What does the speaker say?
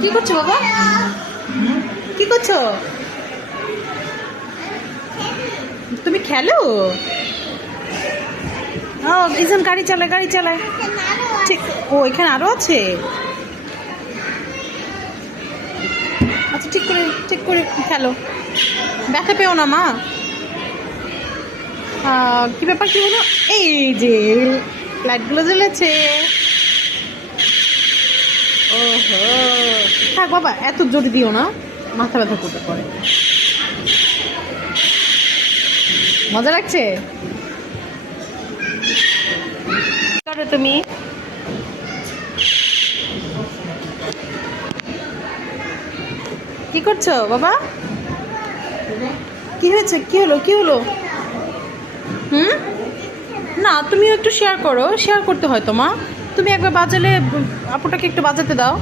কি করছো বাবা? কি করছো? তুমি খেলো? ও এইজন গাড়ি চালায়, গাড়ি চালায়। ঠিক, ও এখানে আরো আছে। আচ্ছা, ঠিক করে খেলো, ব্যথা পেও না মা। কি ব্যাপার, কি হলো? এই যে লাইটগুলো জ্বলেছে। ওহো, থাক বাবা, এত জোরে দিও না, মাথা ব্যথা করতে পারে। মজা লাগছে? করো তুমি। কি করছো বাবা? কি হয়েছে? কি হলো? কি হলো? হুম, না তুমিও একটু শেয়ার করো, শেয়ার করতে হয় তো মা। তুমি একবার বাজালে আপুটাকে একটু বাজাতে দাও।